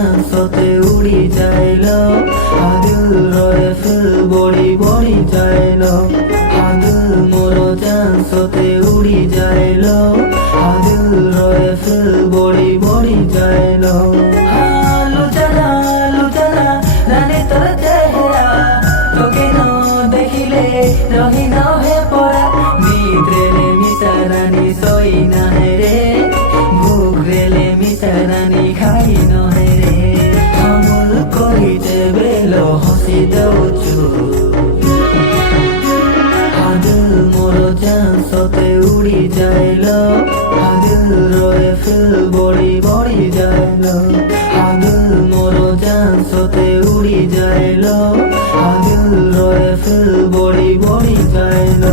চান্সতে উড়ি যাইল আদিল রয়ে ফিল বড়ি বড়ি যাইল আদিল মোর চান্সতে উড়ি যাইল আদিল রয়ে ফিল বড়ি বড়ি যাইল লুচানা লুচানা রানী তোর চেহারা তোকে ন দেখিলে রহি ন হে পড়া মিত্রেলে মিশারানি সই না রে ভুগরেলে মিশারানি খাই নহে রে আমল করিতে বেল হসি দেউছু আদিল মোর চান্সতে উড়ি যাইল আদিল রয়ে ফিল বড়ি বড়ি যাইল আদিল মোর চান্সতে উড়ি যাইল আদিল রয়ে ফিল বড়ি বড়ি যাইল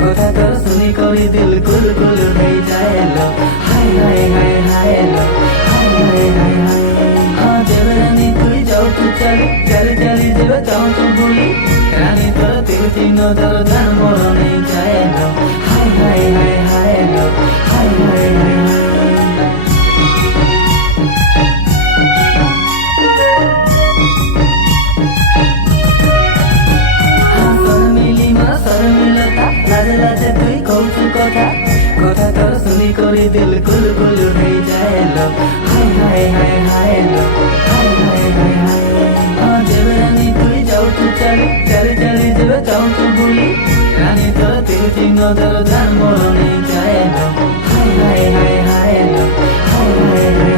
কথা তোর শুনি করি দিল কুল কুল হয়ে যাইল হাই হাই হাই হাইল হাই হাই হাই হাই দেব রানী তুই যাও তু চালি চালি চালি দেব যাও তু ভুলি রানী তোর তিরুচি নজর ধান মরণে যাইল হাই হাই হাই হাইল হাই হাই হাই হাই লাজে লাজে তুই কৌছু কথা কথা তোর শুনি করি দিল কুল কুল হয়ে যাইল হাই হাই হাই হাইল হাই হাই হাই হাই দেব রানী তুই যাও তু চালি চালি চালি দেব যাও তু ভুলি রানী তোর তিরুচি নজর ধান মরণে যাইল হাই হাই হাই হাইল হাই হাই হাই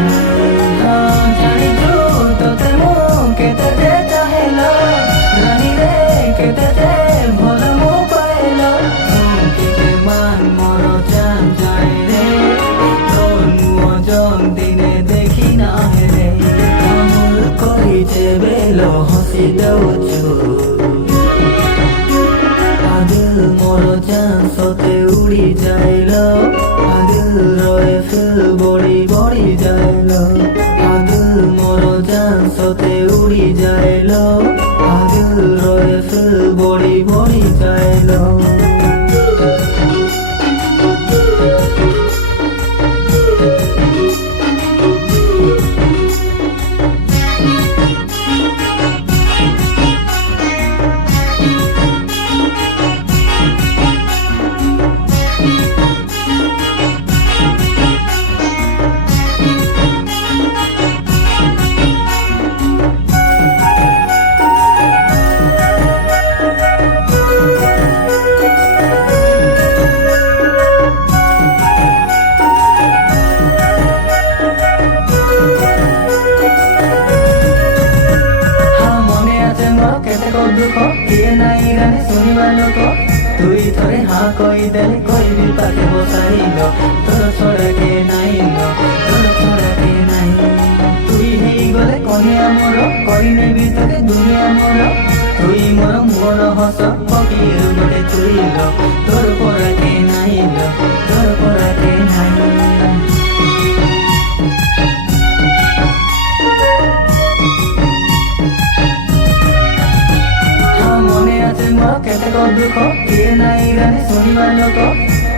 হাই জানি তো তোতে মন কেতে দে চাহেল রানী রে কেতে দে ভল মো পাইল মান মর চান যায় রে তোর মুয় জন দিনে দেখি না রে আমল করিতে বেল হসি দেউছু আদিল মোর চান্সতে উড়ি যাইল আদিল রয়ে ফিল বড়ি বড়ি যাইল আদিল মোর চান্সতে উড়ি যাইল আদিল রয়ে ফিল বড়ি বড়ি যাইল তুই থরে হা কই দেলে কইবি পাকে বসাইল তোর ছড়াকে নাইল তোর ছড়াকে নাই তুই হেই গলে কনিয়া মোর কই নেবি তোকে দুনিয়া মোর তুই মোর মন হস ফকির বটে তুইল তোর পরাকে নাইল তোর পরাকে নাই দুঃখ কে নাই রানী শুনিবার লোক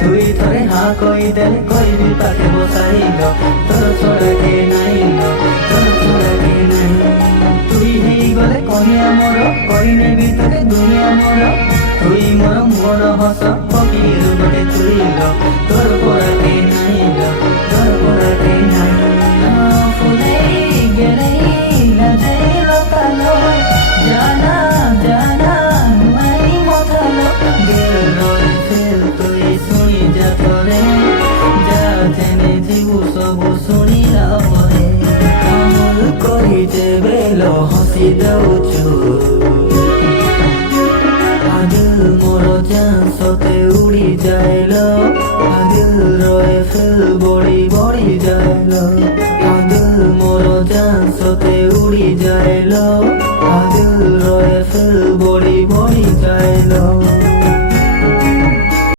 তুই থরে হা কই দেলে কইবি পাকে বসাইল তোর ছড়াকে নাইল তোর ছড়াকে নাই তুই হেই গলে কনিয়া মোর কই নেবি তোকে দুনিয়া মোর তুই মোর মন হস ফকির বটে তুইল তোর পরাকে নাইল তোর পরাকে নাই ফুলে গেলে না যাইল কালো জানা জানা সব শুনিলা পরে আমল করিতে উড়ি যায় লো দিল রয়ে ফিল বড়ি